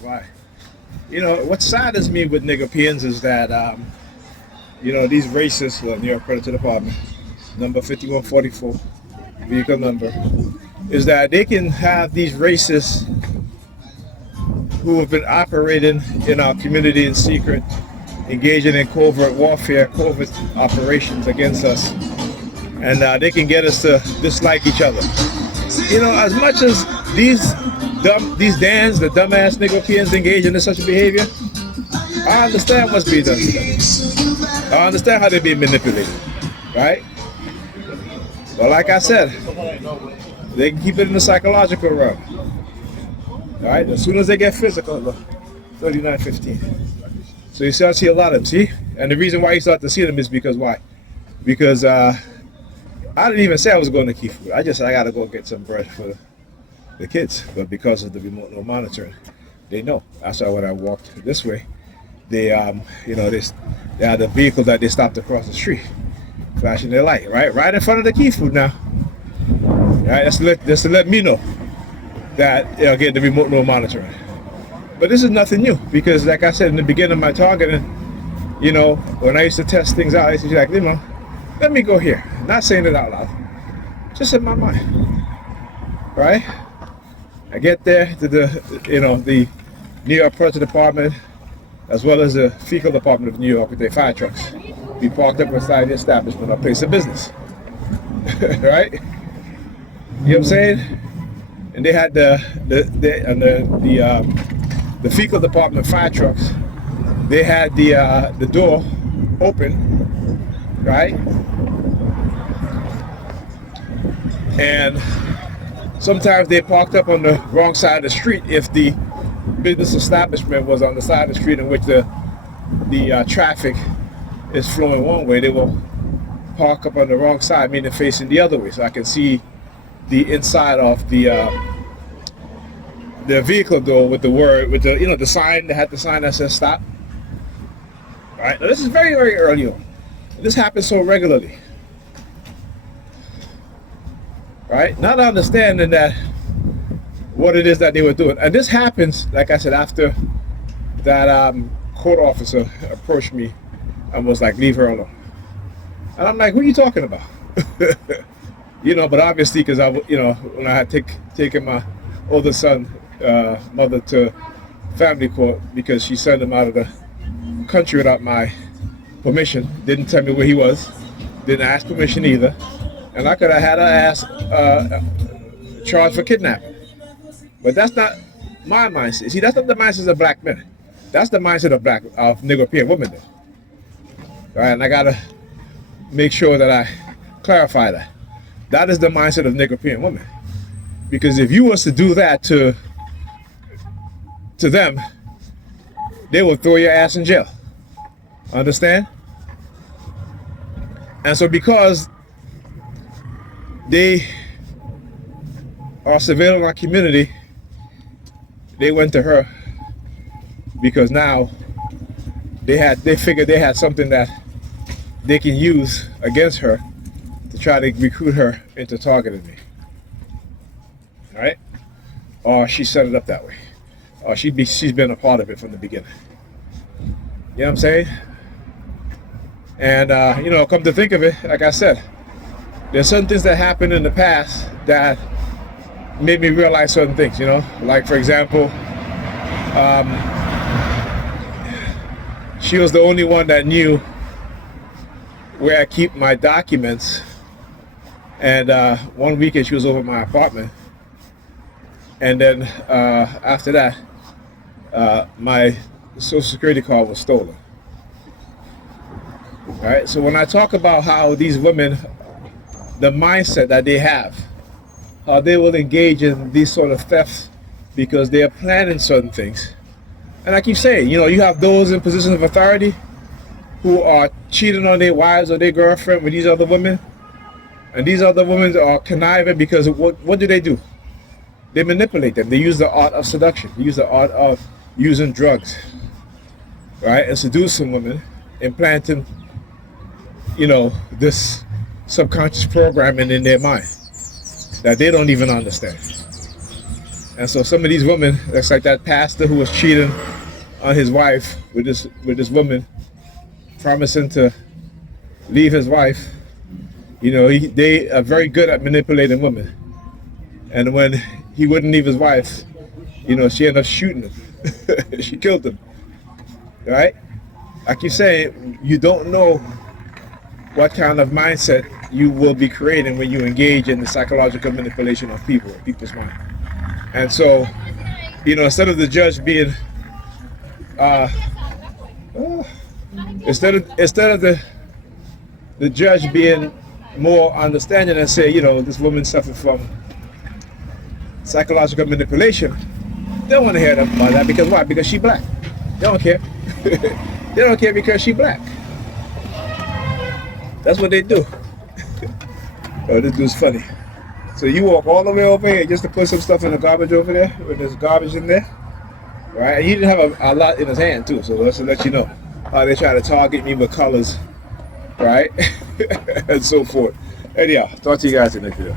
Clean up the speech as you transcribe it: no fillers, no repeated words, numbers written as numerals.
Why? You know, what saddens me with niggerpeans is that, you know, these racists, New York Predator Department, number 5144, vehicle number, is that they can have these racists who have been operating in our community in secret, engaging in covert warfare, covert operations against us, and they can get us to dislike each other. You know, as much as these Dans, the dumbass niggerpeans, engage in such behavior, I understand what's being done to them. I understand how they're being manipulated, right? But like I said, they can keep it in the psychological realm. All right, as soon as they get physical, look, 3915. So you start to see a lot of them, see? And the reason why you start to see them is because why? Because I didn't even say I was going to keep food. I got to go get some bread for the kids. But because of the remote no monitoring, they know. That's why when I walked this way, they, you know, they had a vehicle that they stopped across the street, flashing their light, right in front of the key food now. Right, just to let me know that they'll get the remote no monitoring. But this is nothing new, because like I said in the beginning of my targeting, you know, when I used to test things out, I used to be like, you know, let me go here. Not saying it out loud, just in my mind, right? I get there to the, you know, the New York Predators Department, as well as the Fecal Department of New York with their fire trucks. We parked up inside the establishment, our place of business, right? You know what I'm saying? And they had the Fecal Department fire trucks. They had the door open, right? And sometimes they parked up on the wrong side of the street if the business establishment was on the side of the street in which the traffic is flowing one way. They will park up on the wrong side, meaning facing the other way, so I can see the inside of the vehicle door with the word, with the, you know, the sign. They had the sign that says stop. All right, now this is very, very early on. This happens so regularly. Right? Not understanding that what it is that they were doing. And this happens, like I said, after that court officer approached me and was like, leave her alone. And I'm like, who are you talking about? You know, but obviously, because I, you know, when I had taken my older son, mother to family court because she sent him out of the country without my permission, didn't tell me where he was, didn't ask permission either, and I could have had her ass charged for kidnapping. But that's not my mindset. See, that's not the mindset of black men. That's the mindset of niggerpean women. Then. All right, and I gotta make sure that I clarify that. That is the mindset of niggerpean women. Because if you was to do that to them, they will throw your ass in jail. Understand? And so because they are surveilling our community, they went to her because now they figured they had something that they can use against her to try to recruit her into targeting me. All right? Or she set it up that way. Or she's been a part of it from the beginning. You know what I'm saying? And, you know, come to think of it, like I said, there's certain things that happened in the past that made me realize certain things, you know? Like, for example, she was the only one that knew where I keep my documents. And one weekend she was over at my apartment. And then after that, my Social Security card was stolen. All right, so when I talk about how these women, the mindset that they have, how they will engage in these sort of thefts because they are planning certain things. And I keep saying, you know, you have those in positions of authority who are cheating on their wives or their girlfriend with these other women. And these other women are conniving because what do? They manipulate them. They use the art of seduction. They use the art of using drugs, right? And seducing women, implanting, you know, this subconscious programming in their mind that they don't even understand. And so some of these women, that's like that pastor who was cheating on his wife with this woman, promising to leave his wife. You know, they are very good at manipulating women. And when he wouldn't leave his wife, you know, she ended up shooting him. She killed him. Right? I keep saying, you don't know what kind of mindset you will be creating when you engage in the psychological manipulation of people's mind. And so, you know, instead of the judge being, instead of the judge being more understanding and say, you know, this woman suffered from psychological manipulation, they don't want to hear about that. Because why? Because she black. They don't care. They don't care because she black. That's what they do. Oh, this dude's funny. So you walk all the way over here just to put some stuff in the garbage over there, when there's garbage in there, right? And he didn't have a lot in his hand too, so let's let you know how they try to target me with colors, right? And so forth. Anyhow, talk to you guys in the next video.